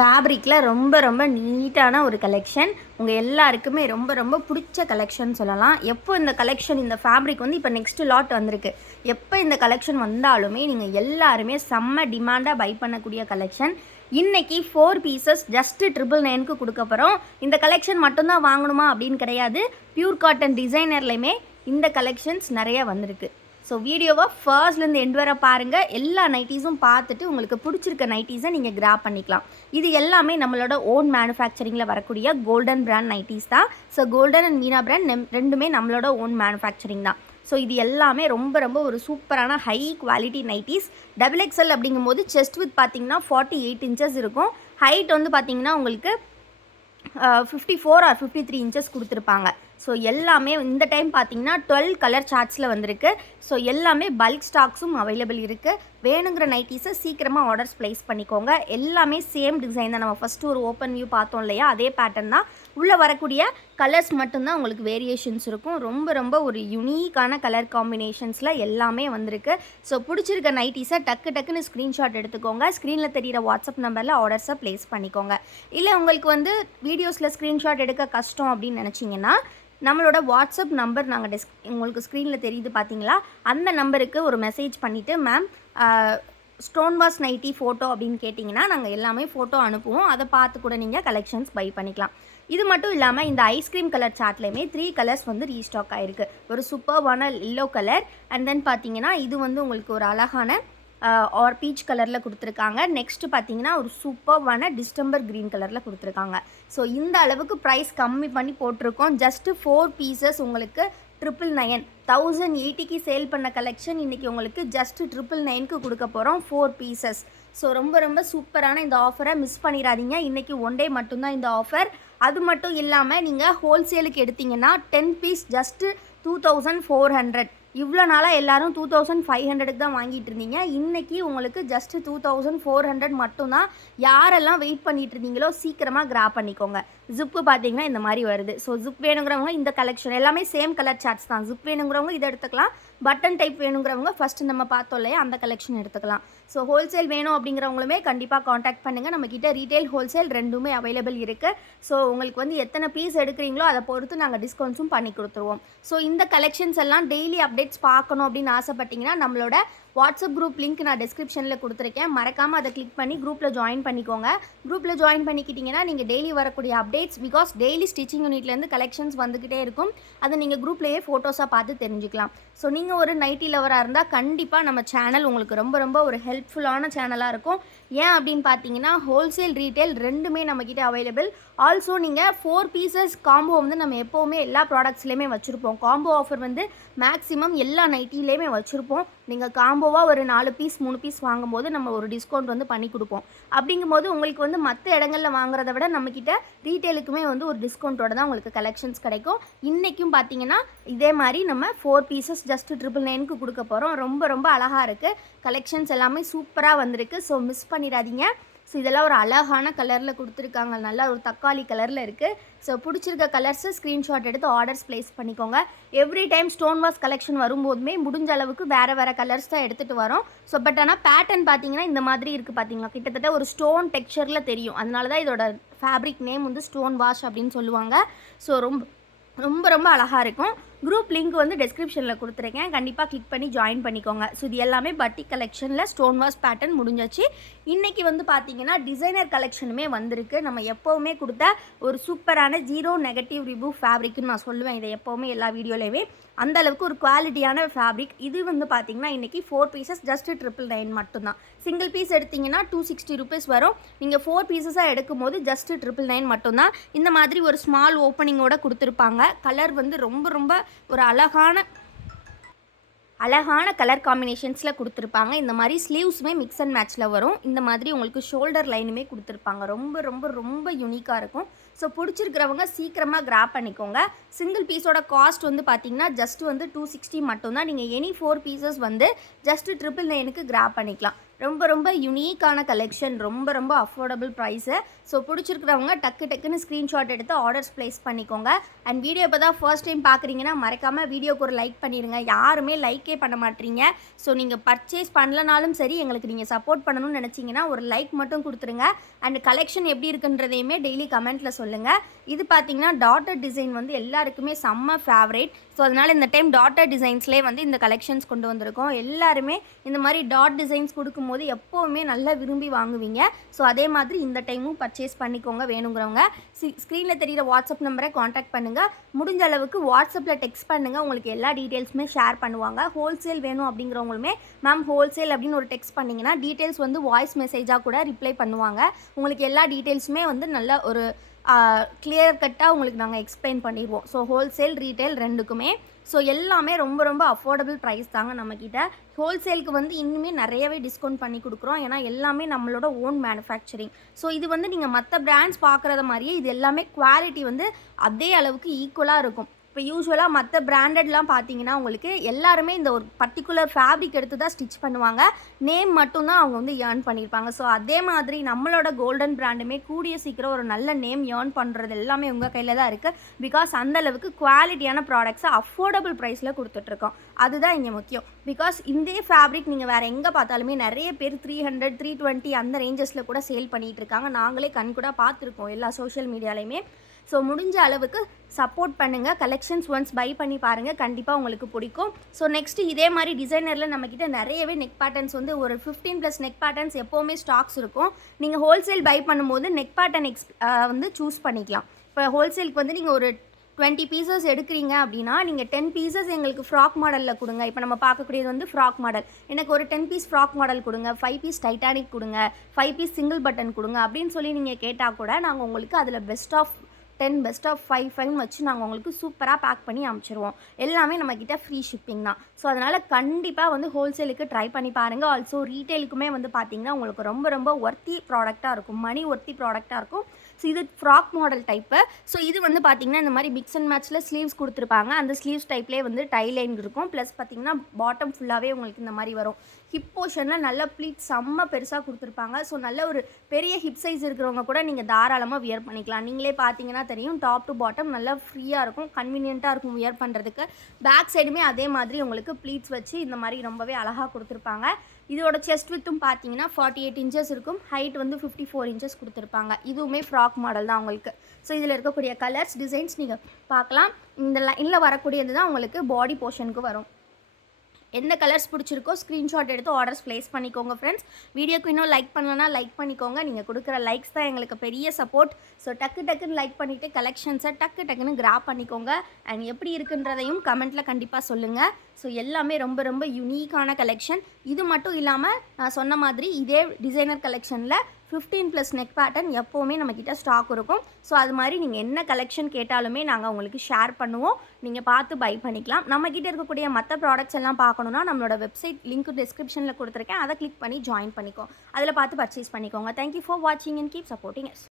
ஃபேப்ரிக்கில் ரொம்ப ரொம்ப நீட்டான ஒரு கலெக்ஷன். உங்கள் எல்லாருக்குமே ரொம்ப ரொம்ப பிடிச்ச கலெக்ஷன் சொல்லலாம். எப்போ இந்த கலெக்ஷன் இந்த ஃபேப்ரிக் வந்து இப்போ நெக்ஸ்ட் லாட் வந்திருக்கு. எப்போ இந்த கலெக்ஷன் வந்தாலுமே நீங்கள் எல்லாருமே செம்ம டிமாண்டாக பை பண்ணக்கூடிய கலெக்ஷன். இன்றைக்கி 4 பீசஸ் ஜஸ்ட்டு 999க்கு கொடுக்க போகிறோம். இந்த கலெக்ஷன் மட்டும்தான் வாங்கணுமா அப்படின்னு கிடையாது. பியூர் காட்டன் டிசைனர்லையுமே இந்த கலெக்ஷன்ஸ் நிறைய வந்திருக்கு. ஸோ வீடியோவை ஃபர்ஸ்ட்லேருந்து எண்ட் வர பாருங்கள். எல்லா நைட்டிஸும் பார்த்துட்டு உங்களுக்கு பிடிச்சிருக்க நைட்டிஸை நீங்கள் கிராப் பண்ணிக்கலாம். இது எல்லாமே நம்மளோட ஓன் மேனுஃபேக்சரிங்கில் வரக்கூடிய கோல்டன் பிராண்ட் நைட்டிஸ் தான். So golden and Meena brand ரெண்டுமே நம்மளோட ஓன் மேனுஃபேக்சரிங் தான். ஸோ இது எல்லாமே ரொம்ப ரொம்ப ஒரு சூப்பரான ஹை குவாலிட்டி நைட்டிஸ். XXL அப்படிங்கும்போது செஸ்ட் வித் பார்த்தீங்கன்னா 48 இன்ச்சஸ் இருக்கும். ஹைட் வந்து பார்த்தீங்கன்னா உங்களுக்கு 54 ஆர் 53 இன்ச்சஸ் கொடுத்துருப்பாங்க. ஸோ எல்லாமே இந்த டைம் பார்த்தீங்கன்னா 12 கலர் சார்ட்ஸில் வந்திருக்கு. ஸோ எல்லாமே பல்க் ஸ்டாக்ஸும் அவைலபிள் இருக்குது. வேணுங்கிற நைட்டிஸை சீக்கிரமாக ஆர்டர்ஸ் ப்ளேஸ் பண்ணிக்கோங்க. எல்லாமே சேம் டிசைன் தான். நம்ம ஃபஸ்ட்டு ஒரு ஓப்பன் வியூ பார்த்தோம் இல்லையா, அதே பேட்டர்ன் தான். உள்ளே வரக்கூடிய கலர்ஸ் மட்டும்தான் உங்களுக்கு வேரியேஷன்ஸ் இருக்கும். ரொம்ப ரொம்ப ஒரு யுனீக்கான கலர் காம்பினேஷன்ஸில் எல்லாமே வந்திருக்கு. ஸோ பிடிச்சிருக்க நைட்டிஸை டக்குன்னு ஸ்க்ரீன்ஷாட் எடுத்துக்கோங்க. ஸ்க்ரீனில் தெரிகிற வாட்ஸ்அப் நம்பரில் ஆர்டர்ஸை ப்ளேஸ் பண்ணிக்கோங்க. இல்லை உங்களுக்கு வந்து வீடியோஸில் ஸ்க்ரீன்ஷாட் எடுக்க கஷ்டம் அப்படின்னு நினச்சிங்கன்னா நம்மளோட வாட்ஸ்அப் நம்பர் நாங்கள் உங்களுக்கு ஸ்க்ரீனில் தெரியுது பார்த்தீங்களா, அந்த நம்பருக்கு ஒரு மெசேஜ் பண்ணிவிட்டு ma'am stone wash nighty photo அப்படின்னு கேட்டிங்கன்னா நாங்கள் எல்லாமே ஃபோட்டோ அனுப்புவோம். அதை பார்த்து கூட நீங்கள் கலெக்ஷன்ஸ் பை பண்ணிக்கலாம். இது மட்டும் இல்லாமல் இந்த ஐஸ்கிரீம் கலர் சார்ட்லேயுமே 3 கலர்ஸ் வந்து ரீஸ்டாக் ஆகிருக்கு. ஒரு சூப்பர்வான எல்லோ கலர், அண்ட் தென் பார்த்தீங்கன்னா இது வந்து உங்களுக்கு ஒரு அழகான ஆர் பீச் கலரில் கொடுத்துருக்காங்க. நெக்ஸ்ட்டு பார்த்தீங்கன்னா ஒரு சூப்பர்வான டிஸ்டம்பர் க்ரீன் கலரில் கொடுத்துருக்காங்க. ஸோ இந்த அளவுக்கு ப்ரைஸ் கம்மி பண்ணி போட்டிருக்கோம். ஜஸ்ட்டு 4 பீசஸ் உங்களுக்கு 999 1080க்கு சேல் பண்ண கலெக்ஷன் இன்றைக்கி உங்களுக்கு ஜஸ்ட்டு 999க்கு கொடுக்க போகிறோம் 4 பீசஸ். ஸோ ரொம்ப ரொம்ப சூப்பரான இந்த ஆஃபரை மிஸ் பண்ணிடாதீங்க. இன்றைக்கி 1 டே மட்டும்தான் இந்த ஆஃபர். அது மட்டும் இல்லாமல் நீங்கள் ஹோல்சேலுக்கு எடுத்திங்கன்னா 10 பீஸ் ஜஸ்ட்டு 2400. இவ்வளோ நாளாக எல்லோரும் 2500க்கு தான் வாங்கிட்டு இருந்தீங்க. இன்றைக்கி உங்களுக்கு ஜஸ்ட்டு 2400 மட்டும்தான். யாரெல்லாம் வெயிட் பண்ணிட்டு இருந்தீங்களோ சீக்கிரமாக கிராப் பண்ணிக்கோங்க. ஜிப்பு பார்த்தீங்கன்னா இந்த மாதிரி வருது. ஸோ ஜிப் வேணுங்கிறவங்க இந்த கலெக்ஷன் எல்லாமே சேம் கலர் சார்ட்ஸ் தான். ஜிப் வேணுங்கிறவங்க இதை எடுத்துக்கலாம். பட்டன் டைப் வேணுங்கிறவங்க ஃபஸ்ட்டு நம்ம பார்த்தோம் இல்லையா அந்த கலெக்ஷன் எடுத்துக்கலாம். ஸோ ஹோல்சேல் வேணும் அப்படிங்கிறவங்களுமே கண்டிப்பாக காண்டாக்ட் பண்ணுங்கள். நம்மக்கிட்ட ரீட்டைல் ஹோல்சேல் ரெண்டுமே அவைலபிள் இருக்குது. ஸோ உங்களுக்கு வந்து எத்தனை பீஸ் எடுக்கிறீங்களோ அதை பொறுத்து நாங்கள் டிஸ்கவுண்ட்ஸும் பண்ணி கொடுத்துருவோம். ஸோ இந்த கலெக்ஷன்ஸ் எல்லாம் டெய்லி அப்டேட்ஸ் பார்க்கணும் அப்படின்னு ஆசைப்பட்டீங்கன்னா நம்மளோட வாட்ஸ்அப் குரூப் லிங்க் நான் டிஸ்கிரிப்ஷனில் கொடுத்துருக்கேன். மறக்காமல் அதை கிளிக் பண்ணி குரூப்பில் ஜாயின் பண்ணிக்கோங்க. குரூப்பில் ஜாயின் பண்ணிக்கிட்டிங்கன்னா நீங்கள் டெய்லி வரக்கூடிய அப்டேட்ஸ், பிகாஸ் டெய்லி ஸ்டிச்சிங் யூனிட்லேருந்து கலெக்ஷன்ஸ் வந்துக்கிட்டே இருக்கும். அதை நீங்கள் குரூப்லேயே ஃபோட்டோஸாக பார்த்து தெரிஞ்சுக்கலாம். ஸோ நீங்கள் ஒரு நைட்டி லவராக இருந்தால் கண்டிப்பாக நம்ம சேனல் உங்களுக்கு ரொம்ப ரொம்ப ஒரு ஹெல்ப்ஃபுல்லான சேனலாக இருக்கும். ஏன் அப்படின்னு பார்த்தீங்கன்னா ஹோல்சேல் ரீட்டைல் ரெண்டுமே நம்மக்கிட்ட அவைலபிள். ஆல்சோ நீங்கள் 4 பீசஸ் காம்போ வந்து நம்ம எப்போவுமே எல்லா ப்ராடக்ட்ஸ்லேயுமே வச்சுருப்போம். காம்போ ஆஃபர் வந்து மேக்ஸிமம் எல்லா நைட்டிலையுமே வச்சுருப்போம். நீங்கள் காம்போவாக ஒரு 4 பீஸ் 3 பீஸ் வாங்கும்போது நம்ம ஒரு டிஸ்கவுண்ட் வந்து பண்ணி கொடுப்போம். அப்படிங்கும்போது உங்களுக்கு வந்து மற்ற இடங்களில் வாங்குறத விட நம்மக்கிட்ட ரீட்டெயிலுக்குமே வந்து ஒரு டிஸ்கவுண்ட்டோட தான் உங்களுக்கு கலெக்ஷன்ஸ் கிடைக்கும். இன்றைக்கும் பார்த்தீங்கன்னா இதே மாதிரி நம்ம 4 பீசஸ் ஜஸ்ட் 999க்கு கொடுக்க போகிறோம். ரொம்ப ரொம்ப அழகாக இருக்குது. கலெக்ஷன்ஸ் எல்லாமே சூப்பராக வந்திருக்கு. ஸோ மிஸ் பண்ணிடாதீங்க. ஸோ இதெல்லாம் ஒரு அழகான கலரில் கொடுத்துருக்காங்க. நல்லா ஒரு தக்காளி கலரில் இருக்குது. ஸோ பிடிச்சிருக்க கலர்ஸை ஸ்க்ரீன்ஷாட் எடுத்து ஆர்டர்ஸ் ப்ளேஸ் பண்ணிக்கோங்க. Every time stone wash collection வரும்போதுமே முடிஞ்ச அளவுக்கு வேறு கலர்ஸ் தான் எடுத்துகிட்டு வரோம். ஸோ பட் ஆனால் பேட்டர்ன் பார்த்தீங்கன்னா இந்த மாதிரி இருக்குது பார்த்தீங்களா, கிட்டத்தட்ட ஒரு ஸ்டோன் டெக்ஸ்சரில் தெரியும். அதனால தான் இதோட ஃபேப்ரிக் நேம் வந்து ஸ்டோன் வாஷ் அப்படின்னு சொல்லுவாங்க. ஸோ ரொம்ப ரொம்ப ரொம்ப அழகாக இருக்கும். குரூப் லிங்க் வந்து டிஸ்கிரிப்ஷனில் கொடுத்துருக்கேன். கண்டிப்பாக கிளிக் பண்ணி ஜாயின் பண்ணிக்கோங்க. ஸோ இது எல்லாமே பட்டிக் கலெக்ஷனில் ஸ்டோன் வாஷ் பேட்டர்ன் முடிஞ்சிச்சு. இன்றைக்கி வந்து பார்த்தீங்கன்னா டிசைனர் கலெக்ஷனுமே வந்திருக்கு. நம்ம எப்போவுமே கொடுத்த ஒரு சூப்பரான 0 நெகட்டிவ் ரிவ்யூ ஃபேப்ரிக்னு நான் சொல்லுவேன். இதை எப்போவுமே எல்லா வீடியோலையுமே அந்தளவுக்கு ஒரு குவாலிட்டியான ஃபேப்ரிக். இது வந்து பார்த்தீங்கன்னா இன்றைக்கி 4 பீசஸ் ஜஸ்ட்டு 999 மட்டும்தான். சிங்கிள் பீஸ் எடுத்திங்கன்னா 260 ருபீஸ் வரும். நீங்கள் 4 பீசஸாக எடுக்கும் போது ஜஸ்ட்டு 999 மட்டும்தான். இந்த மாதிரி ஒரு ஸ்மால் ஓப்பனிங்கோடு கொடுத்துருப்பாங்க. கலர் வந்து ரொம்ப ரொம்ப ஒரு அழகான கலர் காம்பினேஷன்ஸில் கொடுத்துருப்பாங்க. இந்த மாதிரி ஸ்லீவ்ஸுமே மிக்ஸ் அண்ட் மேட்ச்சில் வரும். இந்த மாதிரி உங்களுக்கு ஷோல்டர் லைனுமே கொடுத்துருப்பாங்க. ரொம்ப ரொம்ப ரொம்ப யூனிக்காக இருக்கும். ஸோ பிடிச்சிருக்கிறவங்க சீக்கிரமாக கிராப் பண்ணிக்கோங்க. சிங்கிள் பீஸோட காஸ்ட் வந்து பார்த்தீங்கன்னா ஜஸ்ட் வந்து 260 மட்டும்தான். நீங்கள் எனி 4 பீசஸ் வந்து ஜஸ்ட்டு 999க்கு கிராப் பண்ணிக்கலாம். ரொம்ப ரொம்ப யுனிக்கான கலெக்ஷன், ரொம்ப ரொம்ப அஃபோர்டபுள் ப்ரைஸு. ஸோ பிடிச்சிருக்கிறவங்க டக்கு டக்குன்னு ஸ்க்ரீன்ஷாட் எடுத்து ஆர்டர்ஸ் ப்ளேஸ் பண்ணிக்கோங்க. அண்ட் வீடியோ இப்போ தான் ஃபர்ஸ்ட் டைம் பார்க்குறீங்கன்னா மறக்காமல் வீடியோக்கு ஒரு லைக் பண்ணிடுங்க. யாருமே லைக்கே பண்ண மாட்டீங்க. ஸோ நீங்கள் பர்ச்சேஸ் பண்ணலனாலும் சரி, எங்களுக்கு நீங்கள் சப்போர்ட் பண்ணணும்னு நினச்சிங்கன்னா ஒரு லைக் மட்டும் கொடுத்துருங்க. அண்ட் கலெக்ஷன் எப்படி இருக்குன்றதையுமே டெய்லி கமெண்ட்டில் சொல்லுங்கள். இது பார்த்தீங்கன்னா டாட்டர் டிசைன் வந்து எல்லாருக்குமே செம்ம ஃபேவரேட். ஸோ அதனால் இந்த டைம் டாட்டர் டிசைன்ஸ்லேயே வந்து இந்த கலெக்ஷன்ஸ் கொண்டு வந்திருக்கோம். எல்லாருமே இந்த மாதிரி டாட் டிசைன்ஸ் கொடுக்கும்போது எப்போவுமே நல்லா விரும்பி வாங்குவீங்க. ஸோ அதே மாதிரி இந்த டைமும் பர்ச்சேஸ் பண்ணிக்கோங்க வேணுங்கிறவங்க. ஸ்க்ரீனில் தெரிகிற வாட்ஸ்அப் நம்பரை காண்டாக்ட் பண்ணுங்கள். முடிஞ்ச அளவுக்கு வாட்ஸ்அப்பில் டெக்ஸ்ட் பண்ணுங்கள். உங்களுக்கு எல்லா டீட்டெயில்ஸுமே ஷேர் பண்ணுவாங்க. ஹோல்சேல் வேணும் அப்படிங்கிறவங்களுமே மேம் ஹோல்சேல் அப்படின்னு ஒரு டெக்ஸ்ட் பண்ணிங்கன்னா டீட்டெயில்ஸ் வந்து வாய்ஸ் மெசேஜாக கூட ரிப்ளை பண்ணுவாங்க. உங்களுக்கு எல்லா டீட்டெயில்ஸுமே வந்து நல்ல ஒரு கிளியர் கட்டாக உங்களுக்கு நாங்கள் எக்ஸ்பிளைன் பண்ணிடுவோம். ஸோ ஹோல்சேல் ரீட்டைல் ரெண்டுக்குமே. ஸோ எல்லாமே ரொம்ப ரொம்ப அஃபோர்டபுள் ப்ரைஸ் தாங்க நம்மக்கிட்ட. ஹோல்சேலுக்கு வந்து இன்னுமே நிறையவே டிஸ்கவுண்ட் பண்ணி கொடுக்குறோம். ஏன்னா எல்லாமே நம்மளோட ஓன் மேனுஃபேக்சரிங். ஸோ இது வந்து நீங்கள் மற்ற பிராண்ட்ஸ் பார்க்குறத மாதிரியே இது எல்லாமே குவாலிட்டி வந்து அதே அளவுக்கு ஈக்குவலாக இருக்கும். இப்போ யூஸ்வலாக மற்ற பிராண்டட்லாம் பார்த்தீங்கன்னா உங்களுக்கு எல்லாருமே இந்த ஒரு பர்டிகுலர் ஃபேப்ரிக் எடுத்து தான் ஸ்டிச் பண்ணுவாங்க. நேம் மட்டும்தான் அவங்க வந்து ஏர்ன் பண்ணியிருப்பாங்க. ஸோ அதே மாதிரி நம்மளோட கோல்டன் பிராண்டுமே கூடிய சீக்கிரம் ஒரு நல்ல நேம் ஏர்ன் பண்ணுறது எல்லாமே உங்கள் கையில் தான் இருக்குது. பிகாஸ் அந்தளவுக்கு குவாலிட்டியான ப்ராடக்ட்ஸை அஃபோர்டபுள் ப்ரைஸில் கொடுத்துட்ருக்கோம். அதுதான் இங்கே முக்கியம். பிகாஸ் இந்த ஃபேப்ரிக் நீங்கள் வேறு எங்கே பார்த்தாலுமே நிறைய பேர் 300, 320 அந்த ரேஞ்சஸில் கூட சேல் பண்ணிகிட்டு இருக்காங்க. நாங்களே கண்கூட பார்த்துருக்கோம் எல்லா சோஷியல் மீடியாலையுமே. ஸோ முடிஞ்ச அளவுக்கு சப்போர்ட் பண்ணுங்கள். கலெக்ஷன்ஸ் ஒன்ஸ் பை பண்ணி பாருங்கள், கண்டிப்பாக உங்களுக்கு பிடிக்கும். ஸோ நெக்ஸ்ட்டு இதே மாதிரி டிசைனரில் நம்மக்கிட்ட நிறையவே நெக் பேட்டர்ன்ஸ் வந்து ஒரு 15+ நெக் பேட்டர்ன்ஸ் எப்போவுமே ஸ்டாக்ஸ் இருக்கும். நீங்கள் ஹோல்சேல் பை பண்ணும்போது நெக் பேட்டர்ன் வந்து சூஸ் பண்ணிக்கலாம். இப்போ ஹோல்சேலுக்கு வந்து நீங்கள் ஒரு 20 பீசஸ் எடுக்கிறீங்க அப்படின்னா நீங்கள் 10 பீசஸ் எங்களுக்கு ஃப்ராக் மாடலில் கொடுங்க. இப்போ நம்ம பார்க்கக்கூடியது வந்து ஃப்ராக் மாடல். எனக்கு ஒரு 10 பீஸ் ஃப்ராக் மாடல் கொடுங்க, 5 பீஸ் டைட்டானிக் கொடுங்க, 5 பீஸ் சிங்கிள் பட்டன் கொடுங்க அப்படின்னு சொல்லி நீங்கள் கேட்டால் கூட நாங்கள் உங்களுக்கு அதில் பெஸ்ட் ஆஃப் 10, பெஸ்ட் ஆஃப் 5 வச்சு நாங்கள் உங்களுக்கு சூப்பராக பேக் பண்ணி அனுப்பிச்சிருவோம். எல்லாமே நம்மக்கிட்ட ஃப்ரீ ஷிப்பிங் தான். ஸோ அதனால் கண்டிப்பாக வந்து ஹோல்சேலுக்கு ட்ரை பண்ணி பாருங்கள். ஆல்சோ ரீட்டெயிலுக்குமே வந்து பார்த்திங்கன்னா உங்களுக்கு ரொம்ப ரொம்ப ஒர்த்தி ப்ராடக்டாக இருக்கும், மணி ஒர்த்தி ப்ராடக்டாக இருக்கும். ஸோ இது ஃப்ராக் மாடல் டைப்பு. ஸோ இது வந்து பார்த்திங்கன்னா இந்த மாதிரி மிக்ஸ் அண்ட் மேட்ச்சில் ஸ்லீவ்ஸ் கொடுத்துருப்பாங்க. அந்த ஸ்லீவ்ஸ் டைப்லேயே வந்து டை லைன் இருக்கும். ப்ளஸ் பார்த்திங்கன்னா பாட்டம் ஃபுல்லாகவே உங்களுக்கு இந்த மாதிரி வரும். ஹிப் போர்ஷனில் நல்ல ப்ளீட் செம்ம பெருசாக கொடுத்துருப்பாங்க. ஸோ நல்ல ஒரு பெரிய ஹிப் சைஸ் இருக்கிறவங்க கூட நீங்கள் தாராளமாக வியர் பண்ணிக்கலாம். நீங்களே பார்த்தீங்கன்னா தெரியும், டாப் டு பாட்டம் நல்லா ஃப்ரீயாக இருக்கும், கன்வீனியண்ட்டாக இருக்கும் வியர் பண்ணுறதுக்கு. பேக் சைடுமே அதே மாதிரி உங்களுக்கு ப்ளீட்ஸ் வச்சு இந்த மாதிரி ரொம்பவே அழகாக கொடுத்துருப்பாங்க. இதோட செஸ்ட் வித்தும் பார்த்தீங்கன்னா 48 இன்ச்சஸ் இருக்கும். ஹைட் வந்து 54 இன்ச்சஸ் கொடுத்துருப்பாங்க. இதுவுமே ஃப்ராக் மாடல் தான் உங்களுக்கு. ஸோ இதில் இருக்கக்கூடிய கலர்ஸ் டிசைன்ஸ் நீங்கள் பார்க்கலாம். இந்த லைனில் வரக்கூடியது தான் உங்களுக்கு பாடி போர்ஷனுக்கு வரும். எந்த கலர்ஸ் பிடிச்சிருக்கோ ஸ்க்ரீன்ஷாட் எடுத்து ஆர்டர்ஸ் ப்ளேஸ் பண்ணிக்கோங்க ஃப்ரெண்ட்ஸ். வீடியோக்கு இன்னும் லைக் பண்ணலன்னா லைக் பண்ணிக்கோங்க. நீங்கள் கொடுக்குற லைக்ஸ் தான் எங்களுக்கு பெரிய சப்போர்ட். ஸோ டக்குன்னு லைக் பண்ணிவிட்டு கலெக்ஷன்ஸை டக்குன்னு கிராப் பண்ணிக்கோங்க. அண்ட் எப்படி இருக்குன்றதையும் கமெண்ட்டில் கண்டிப்பாக சொல்லுங்கள். ஸோ எல்லாமே ரொம்ப ரொம்ப யூனிக்கான கலெக்ஷன். இது மட்டும் இல்லாமல் நான் சொன்ன மாதிரி இதே டிசைனர் கலெக்ஷனில் 15+ நெக் பேட்டர்ன் எப்போவுமே நம்மக்கிட்ட ஸ்டாக் இருக்கும். ஸோ அது மாதிரி நீங்கள் என்ன கலெக்ஷன் கேட்டாலுமே நாங்கள் உங்களுக்கு ஷேர் பண்ணுவோம். நீங்கள் பார்த்து பை பண்ணிக்கலாம். நம்மக்கிட்ட இருக்கக்கூடிய மற்ற ப்ராடக்ட்ஸ் எல்லாம் பார்க்கணுன்னா நம்மளோட வெப்சைட் லிங்க் டிஸ்கிரிப்ஷனில் கொடுத்துருக்கேன். அதை கிளிக் பண்ணி ஜாயின் பண்ணிக்கோ. அதில் பார்த்து பர்ச்சேஸ் பண்ணிக்கோங்க. தேங்க்யூ ஃபார் வாட்சிங் அண்ட் கீப் சப்போர்ட்டிங் அஸ்.